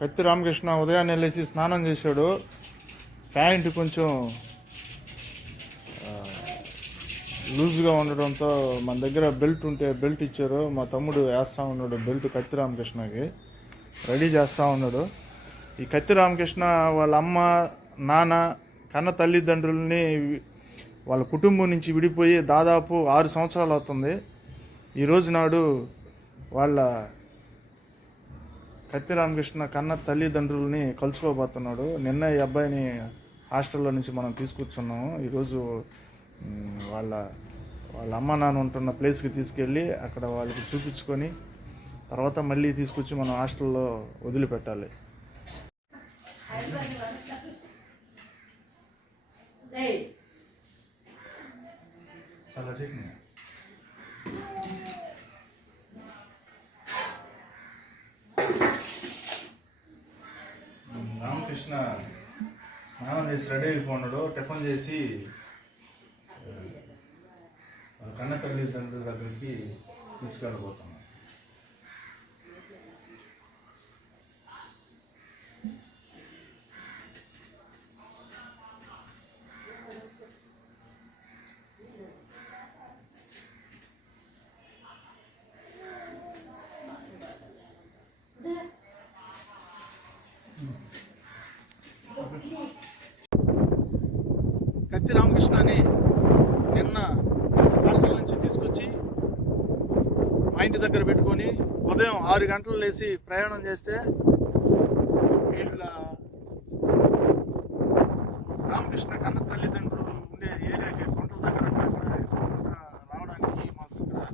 కత్తి రామకృష్ణ ఉదయాన్నే లేచి స్నానం చేశాడు. ప్యాంటు కొంచెం లూజ్గా ఉండడంతో మన దగ్గర బెల్ట్ ఉంటే బెల్ట్ ఇచ్చారు. మా తమ్ముడు వేస్తూ ఉన్నాడు బెల్ట్ కత్తి రామకృష్ణకి, రెడీ చేస్తూ ఉన్నాడు. ఈ కత్తి రామకృష్ణ వాళ్ళ అమ్మ నాన్న కన్న తల్లిదండ్రుల్ని వాళ్ళ కుటుంబం నుంచి విడిపోయి దాదాపు 6 సంవత్సరాలు అవుతుంది. ఈరోజు నాడు వాళ్ళ కత్తి రామకృష్ణ కన్న తల్లిదండ్రులని కలుసుకోబోతున్నాడు. నిన్న ఈ అబ్బాయిని హాస్టల్లో నుంచి మనం తీసుకొచ్చున్నాము. ఈరోజు వాళ్ళ అమ్మ నాన్న ఉంటున్న ప్లేస్కి తీసుకెళ్ళి అక్కడ వాళ్ళకి చూపించుకొని తర్వాత మళ్ళీ తీసుకొచ్చి మనం హాస్టల్లో వదిలిపెట్టాలి. రామకృష్ణ స్నానం చేసి రెడీ అయిపోన్నాడు. టిఫిన్ చేసి కన్న తల్లిదండ్రుల దగ్గరికి తీసుకెళ్ళబోతున్నాడు. కత్తి రామకృష్ణని నిన్న హాస్టల్ నుంచి తీసుకొచ్చి మా ఇంటి దగ్గర పెట్టుకొని ఉదయం 6 గంటలు లేచి ప్రయాణం చేస్తే వీళ్ళ రామకృష్ణ కన్న తల్లిదండ్రులు ఉండే ఏరియాకి గుంటల దగ్గర రావడానికి మాకు ఇక్కడ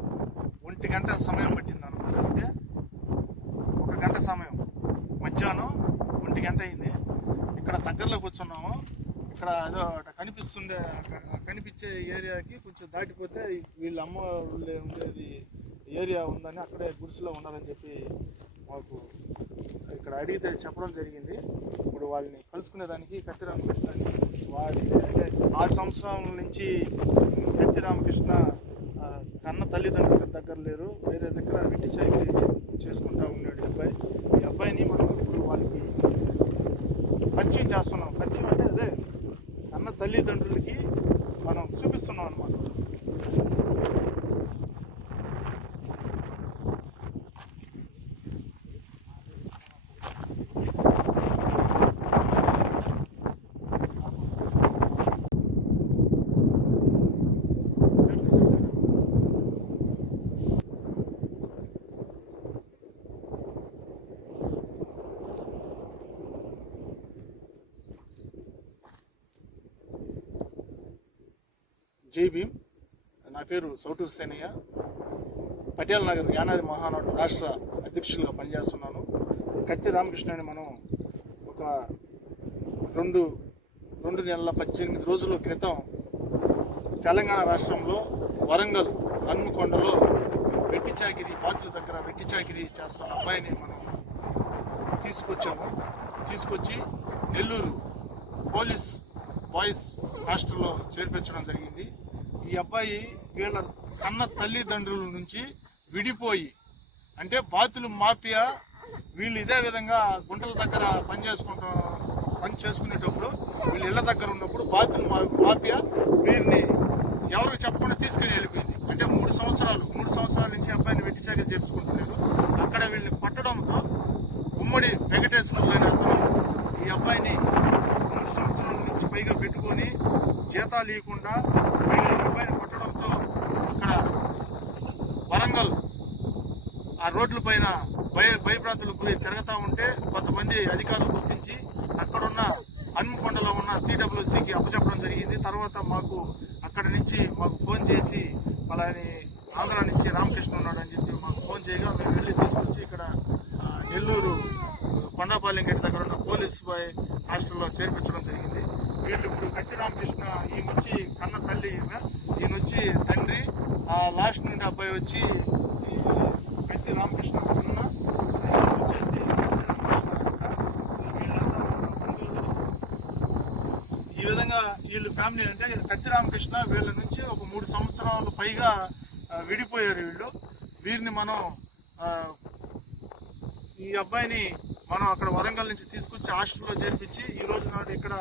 1 గంట సమయం పట్టింది అనమాట. అంటే 1 గంట సమయం, మధ్యాహ్నం 1 గంట అయింది. ఇక్కడ దగ్గరలో కూర్చున్నాము. ఇక్కడ ఏదో కనిపించే ఏరియాకి కొంచెం దాటిపోతే వీళ్ళ అమ్మ ఉండేది ఏరియా ఉందని అక్కడే గుడిసెలో ఉన్నారని చెప్పి మాకు ఇక్కడ అడిగితే చెప్పడం జరిగింది. ఇప్పుడు వాళ్ళని కలుసుకునేదానికి కత్తి రామకృష్ణని వారి 6 సంవత్సరాల నుంచి కత్తి రామకృష్ణ కన్న తల్లిదండ్రుల దగ్గర లేరు, వేరే దగ్గర వెట్టి చాకరీ చేసుకుంటా ఉన్నాడు ఈ అబ్బాయిని మనం ఇప్పుడు వాళ్ళకి పరిచయం చేస్తున్నాం. పరిచయం అంటే అదే కన్న తల్లిదండ్రులకి మనం చూపిస్తున్నాం అన్నమాట. జై భీమ్. నా పేరు సౌటూరు సేనయ్య. పటేల్ నగర్ యానాది మహానాడు రాష్ట్ర అధ్యక్షులుగా పనిచేస్తున్నాను. కత్తి రామకృష్ణని మనం ఒక 2 నెలల 18 రోజుల క్రితం తెలంగాణ రాష్ట్రంలో వరంగల్ హన్మకొండలో వెట్టి చాకిరీ బాతుల దగ్గర వెట్టి చాకిరీ చేస్తున్న అబ్బాయిని మనం తీసుకొచ్చి నెల్లూరు పోలీస్ బాయ్స్ హాస్టల్లో చేర్పించడం జరిగింది. ఈ అబ్బాయి వీళ్ళ కన్న తల్లిదండ్రుల నుంచి విడిపోయి, అంటే బాతులు మాఫియా వీళ్ళు ఇదే విధంగా గుంటల దగ్గర పని చేసుకునేటప్పుడు వీళ్ళు ఇళ్ళ దగ్గర ఉన్నప్పుడు బాతులు మాఫియా వీరిని ఎవరికి చెప్పకుండా తీసుకుని వెళ్ళిపోయింది. అంటే 3 సంవత్సరాల నుంచి అబ్బాయిని వెట్టి చాకరీ చేర్చుకుంటున్నారు. అక్కడ వీళ్ళని పట్టడంతో ఉమ్మడి వెంకటేశ్వరులైన ఈ అబ్బాయిని 3 సంవత్సరాల నుంచి పైగా పెట్టుకొని జీతాలు ఇవ్వకుండా అబ్బాయిని కొట్టడంతో అక్కడ వరంగల్ ఆ రోడ్ల పైన భయభ్రాంతులకు గురి తిరుగుతూ ఉంటే కొంతమంది అధికారులు గుర్తించి అక్కడున్న హన్మకొండలో ఉన్న CWCకి అప్పచెప్పడం జరిగింది. తర్వాత అక్కడ నుంచి మాకు ఫోన్ చేసి అలాని ఆంధ్ర నుంచి రామకృష్ణ ఉన్నాడని చెప్పి మాకు ఫోన్ చేయగా మేము వెళ్ళి తీసుకొచ్చి ఇక్కడ నెల్లూరు కొండాపాలెం గేట్ దగ్గర ఉన్న పోలీస్ బాయ్ హాస్టల్లో చేర్పించడం జరిగింది. వీళ్ళు ఇప్పుడు కత్తి రామకృష్ణ ఈయన వచ్చి కన్న తల్లి, ఈయన వచ్చి తండ్రి, లాస్ట్ నుండి అబ్బాయి వచ్చి కత్తి రామకృష్ణ ఈ విధంగా వీళ్ళు ఫ్యామిలీ అంటే కత్తి రామకృష్ణ వీళ్ళ నుంచి ఒక 3 సంవత్సరాలు పైగా విడిపోయారు వీరిని మనం ఈ అబ్బాయిని మనం అక్కడ వరంగల్ నుంచి తీసుకొచ్చి హాస్టల్లో చేర్పించి ఈ రోజు నాడు ఇక్కడ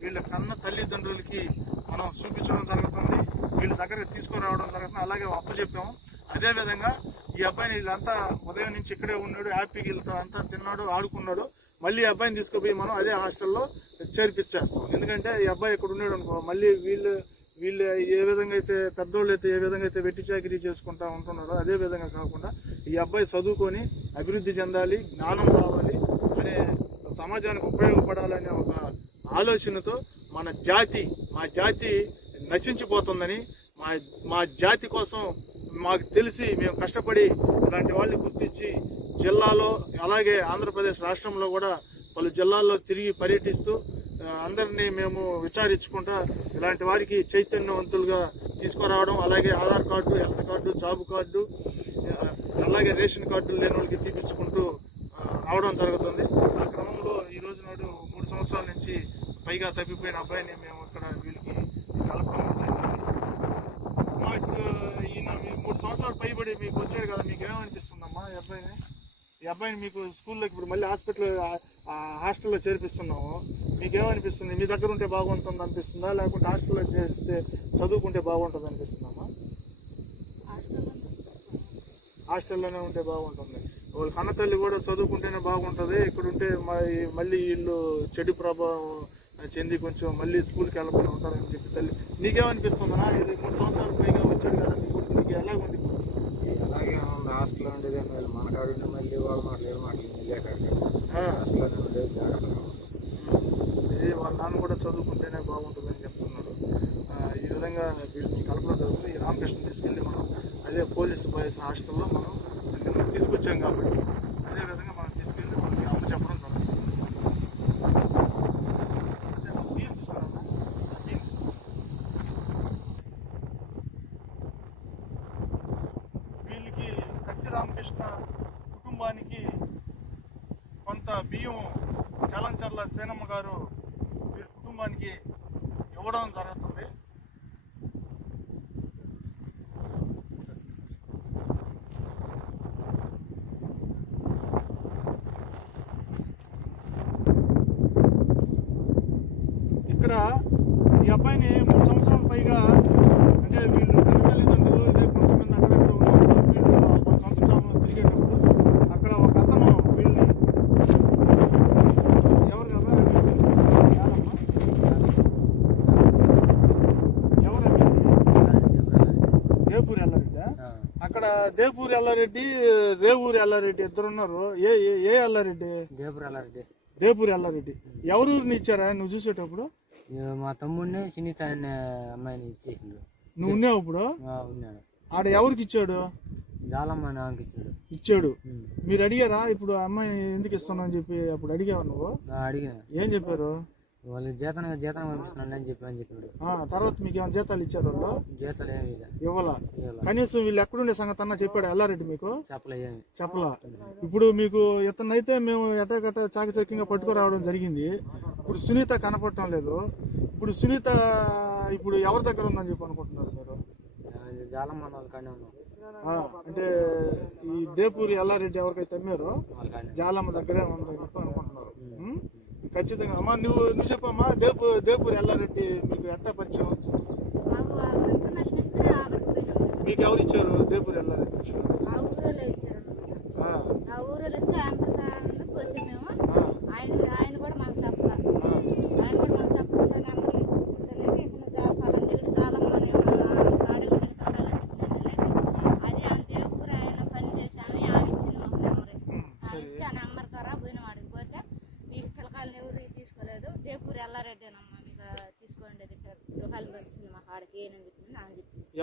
వీళ్ళ కన్న తల్లిదండ్రులకి మనం చూపించడం జరుగుతుంది. వీళ్ళ దగ్గరికి తీసుకురావడం జరుగుతుంది. అలాగే అప్పచెప్పాము. అదేవిధంగా ఈ అబ్బాయిని వీళ్ళంతా ఉదయం నుంచి ఇక్కడే ఉన్నాడు, హ్యాపీగా వీళ్ళతో అంతా తిన్నాడు, ఆడుకున్నాడు. మళ్ళీ ఈ అబ్బాయిని తీసుకుపోయి మనం అదే హాస్టల్లో చేర్పించేస్తాం. ఎందుకంటే ఈ అబ్బాయి ఇక్కడ ఉన్నాడు అనుకో, మళ్ళీ వీళ్ళు ఏ విధంగా అయితే పెద్దోళ్ళు అయితే ఏ విధంగా అయితే వెట్టి చాకిరీ చేసుకుంటా ఉంటున్నారో అదే విధంగా కాకుండా ఈ అబ్బాయి చదువుకొని అభివృద్ధి చెందాలి, జ్ఞానం రావాలి అనే, సమాజానికి ఉపయోగపడాలనే ఒక ఆలోచనతో మా జాతి నశించిపోతుందని, మా జాతి కోసం మాకు తెలిసి మేము కష్టపడి ఇలాంటి వాళ్ళని గుర్తించి జిల్లాలో అలాగే ఆంధ్రప్రదేశ్ రాష్ట్రంలో కూడా పలు జిల్లాల్లో తిరిగి పర్యటిస్తూ అందరినీ మేము విచారించుకుంటా ఇలాంటి వారికి చైతన్యవంతులుగా తీసుకురావడం, అలాగే Aadhaar card, health card, job card, అలాగే రేషన్ కార్డులు లేని వాళ్ళకి తీపించుకుంటూ రావడం జరుగుతుంది. ఆ క్రమంలో ఈ రోజు నాడు 3 సంవత్సరాల నుంచి పైగా తప్పిపోయిన అబ్బాయిని మేము ఇక్కడ వీళ్ళకి కలపడం జరిగింది. ఇప్పుడు ఈయన 3 సంవత్సరాలు పైబడి మీకు వచ్చాడు కదా, మీకు ఏమనిపిస్తుందమ్మా ఈ అబ్బాయిని మీకు స్కూల్లోకి ఇప్పుడు మళ్ళీ హాస్టల్లో చేర్పిస్తున్నాము, మీకు ఏమనిపిస్తుంది? మీ దగ్గర ఉంటే బాగుంటుంది అనిపిస్తుందా, లేకుంటే హాస్టల్లో చేస్తే చదువుకుంటే బాగుంటుంది అనిపిస్తుందమ్మా? హాస్టల్లోనే ఉంటే బాగుంటుంది. వాళ్ళ కన్న తల్లి కూడా చదువుకుంటేనే బాగుంటుంది, ఇక్కడ ఉంటే మళ్ళీ వీళ్ళు చెడు ప్రభావం చెంది కొంచెం మళ్ళీ స్కూల్కి వెళ్ళకుండా ఉంటారని చెప్పి తల్లి నీకేమనిపిస్తుందన్నా? ఇది 3 సంవత్సరాలు పైగా వచ్చాడు కదా, మీకు ఎలాగుంది? అలాగే ఉంది. హాస్టల్లో ఉండేది మన కాడ ఉంటే మళ్ళీ వాళ్ళు హాస్టల్లోనే ఉండేది జాగ్రత్తగా. వాళ్ళ నాన్న కూడా చదువుకుంటేనే బాగుంటుందని చెప్తున్నాడు. ఈ విధంగా వీళ్ళని కలపడం జరుగుతుంది. ఈ రామకృష్ణ తీసుకెళ్ళి మనం అదే పోలీస్ బాయ్స్ హాస్టల్లో మనం తీసుకొచ్చాం కాబట్టి అదేవిధంగా మనం తీసుకెళ్ళి వాళ్ళకి అమ్మ చెప్పడం జరుగుతుంది. వీళ్ళకి కత్తి రామకృష్ణ కుటుంబానికి కొంత బియ్యం చలంచర్ల సేనమ్మ గారు వీరి కుటుంబానికి ఇవ్వడం జరుగుతుంది. ఇక్కడ ఈ అబ్బాయిని 3 సంవత్సరాల పైగా అంటే వీళ్ళు కన్న తల్లిదండ్రులు ఇదే కొండ మీద అక్కడక్కడ ఉన్నప్పుడు వీళ్ళు వాళ్ళ సొంత గ్రామంలో తిరిగేటప్పుడు అక్కడ ఒక అతను వీళ్ళని ఎవరు కదా దేపూరి ఎల్లారెడ్డి. అక్కడ దేపూరి ఎల్లారెడ్డి, రేవూరి ఎల్లారెడ్డి ఇద్దరున్నారు. ఏ ఎల్లారెడ్డి? దేపూరి ఎల్లారెడ్డి. ఎవరూరిని ఇచ్చారా నువ్వు చూసేటప్పుడు? మా తమ్ముడిని సునీత అనే అమ్మాయిని ఇచ్చేసిండు. నువ్వు ఉన్నావు ఇప్పుడు? ఉన్నాడు. ఆడ ఎవరికి ఇచ్చాడు? జాలమ్మ నాన్నకి ఇచ్చాడు. మీరు అడిగారా ఇప్పుడు ఆ అమ్మాయిని ఎందుకు ఇస్తున్నావు అని చెప్పి? అప్పుడు అడిగావు నువ్వు? అడిగా. ఏం చెప్పారు? వాళ్ళు జీతం పంపిస్తున్నాను అని చెప్పాడు. తర్వాత మీకు ఏమైనా జీతాలు ఇచ్చారు? వాళ్ళు జీతాలు ఏమి ఇవ్వాలా? కనీసం వీళ్ళు ఎక్కడుండే సంగతి అన్నా చెప్పాడు ఎల్లారెడ్డి మీకు? చెప్పలా. ఇప్పుడు మీకు ఇతనైతే మేము ఎట్టగట్ట చాకచక్యంగా పట్టుకురావడం జరిగింది. ఇప్పుడు సునీత కనపడటం లేదు. ఇప్పుడు సునీత ఇప్పుడు ఎవరి దగ్గర ఉందని చెప్పి అనుకుంటున్నారు మీరు? అంటే ఈ దేపూరి ఎల్లారెడ్డి ఎవరికైతే అమ్మారో జాలమ్మ దగ్గరే ఉందని చెప్పి అనుకుంటున్నారు. ఖచ్చితంగా అమ్మా నువ్వు చెప్పమ్మా, దేపూరి ఎల్లారెడ్డి మీకు ఎట్టా పరిచయం? మీకు ఎవరు ఇచ్చారు దేపూరి ఎల్లారెడ్డి?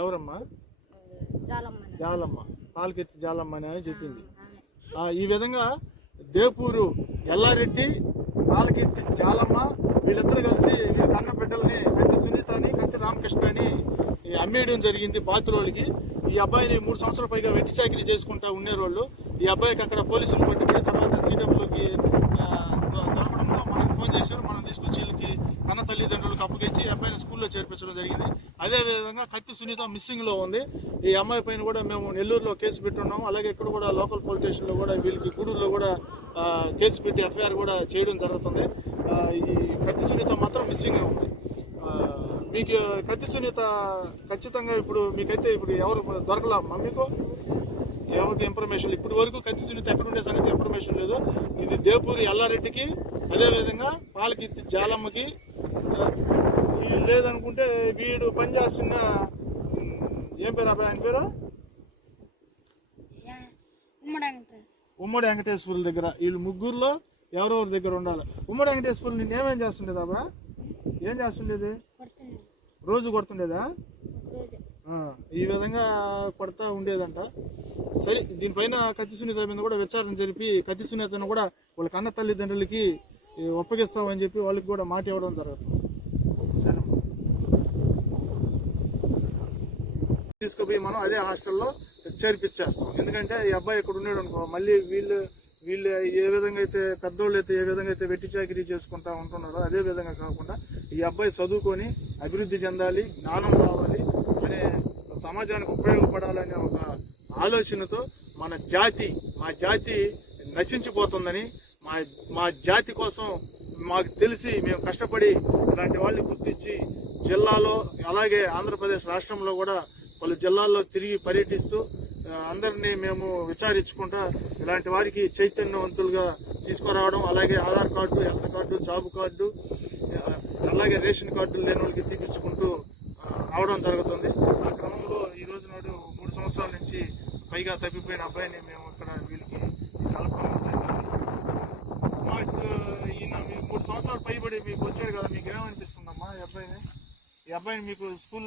ఎవరమ్మా? జాలమ్మ, పాలకెత్తి జాలమ్మ అని చెప్పింది. ఈ విధంగా దేపూరు ఎల్లారెడ్డి, పాలకెత్తి జాలమ్మ వీళ్ళిద్దరు కలిసి వీళ్ళ కన్న బిడ్డల్ని కత్తి సునీతని, కత్తి రామకృష్ణ అని అమ్మేయడం జరిగింది బాతురోళ్ళకి. ఈ అబ్బాయిని 3 సంవత్సరాల పైగా వెట్టి చాకిరీ చేసుకుంటా ఉండేవాళ్ళు. ఈ అబ్బాయికి అక్కడ పోలీసులు పట్టుకుని తర్వాత సీడబ్ల్యూకి దొరకడంతో మనకు ఫోన్ చేశారు. మనం తీసుకొచ్చి వీళ్ళకి కన్న తల్లిదండ్రులకు అప్పగించి అబ్బాయిని స్కూల్లో చేర్పించడం జరిగింది. అదేవిధంగా కత్తి సునీత మిస్సింగ్లో ఉంది. ఈ అమ్మాయి పైన కూడా మేము నెల్లూరులో కేసు పెట్టున్నాము. అలాగే ఇక్కడ కూడా లోకల్ పోలీస్ స్టేషన్లో కూడా వీళ్ళకి గూడూరులో కూడా కేసు పెట్టి ఎఫ్ఐఆర్ కూడా చేయడం జరుగుతుంది. ఈ కత్తి సునీత మాత్రం మిస్సింగ్ ఉంది. మీకు కత్తి సునీత ఖచ్చితంగా ఇప్పుడు మీకైతే ఇప్పుడు ఎవరు దొరకలా మీకు ఎవరికి ఇన్ఫర్మేషన్ ఇప్పటి వరకు కత్తి సునీత ఎక్కడ ఉండే సంగతి ఇన్ఫర్మేషన్ లేదు. ఇది దేపూరి ఎల్లారెడ్డికి, అదేవిధంగా పాలకిత్తి జాలమ్మకి లేదనుకుంటే వీడు పనిచేస్తున్న ఏం పేరు అబ్బాయి ఆయన పేరు ఉమ్మడి వెంకటేశ్వరుల దగ్గర వీళ్ళు ముగ్గురులో ఎవరెవరి దగ్గర ఉండాలి. ఉమ్మడి వెంకటేశ్వరులు నిన్ను ఏమేం చేస్తుండేది అబ్బా? ఏం చేస్తుండేది? రోజు కొడుతుండేదా? ఈ విధంగా కొడతా ఉండేదంట. సరే, దీనిపైన కత్తి సునీత మీద కూడా విచారణ జరిపి కత్తి సునీతను కూడా వాళ్ళ కన్న తల్లిదండ్రులకి ఒప్పగిస్తామని చెప్పి వాళ్ళకి కూడా మాట ఇవ్వడం జరుగుతుంది. సరే, తీసుకుపోయి మనం అదే హాస్టల్లో చేర్పించేస్తాం. ఎందుకంటే ఈ అబ్బాయి ఇక్కడ ఉన్నాడు అనుకో, మళ్ళీ వీళ్ళు ఏ విధంగా అయితే పెద్దోళ్ళు అయితే ఏ విధంగా అయితే వెట్టి చాకిరీ చేసుకుంటా ఉంటున్నారో అదే విధంగా కాకుండా ఈ అబ్బాయి చదువుకొని అభివృద్ధి చెందాలి, జ్ఞానం రావాలి, అనే సమాజానికి ఉపయోగపడాలనే ఒక ఆలోచనతో మా జాతి నశించిపోతుందని, మా జాతి కోసం మాకు తెలిసి మేము కష్టపడి ఇలాంటి వాళ్ళని గుర్తించి జిల్లాలో అలాగే ఆంధ్రప్రదేశ్ రాష్ట్రంలో కూడా పలు జిల్లాల్లో తిరిగి పర్యటిస్తూ అందరినీ మేము విచారించుకుంటా ఇలాంటి వారికి చైతన్యవంతులుగా తీసుకురావడం, అలాగే Aadhaar card, health card, job card, అలాగే రేషన్ కార్డులు లేని వాళ్ళకి తీపించుకుంటూ రావడం జరుగుతుంది. ఆ క్రమంలో ఈ రోజు నాడు 3 సంవత్సరాల నుంచి పైగా తప్పిపోయిన అబ్బాయిని మేము ఇక్కడ వీళ్ళకి కలుపుకోవడం ఈయన మీకు 3 సంవత్సరాలు పైబడి మీకు వచ్చాడు కదా, మీకు ఏమనిపిస్తుందమ్మా ఈ అబ్బాయిని మీకు స్కూల్లో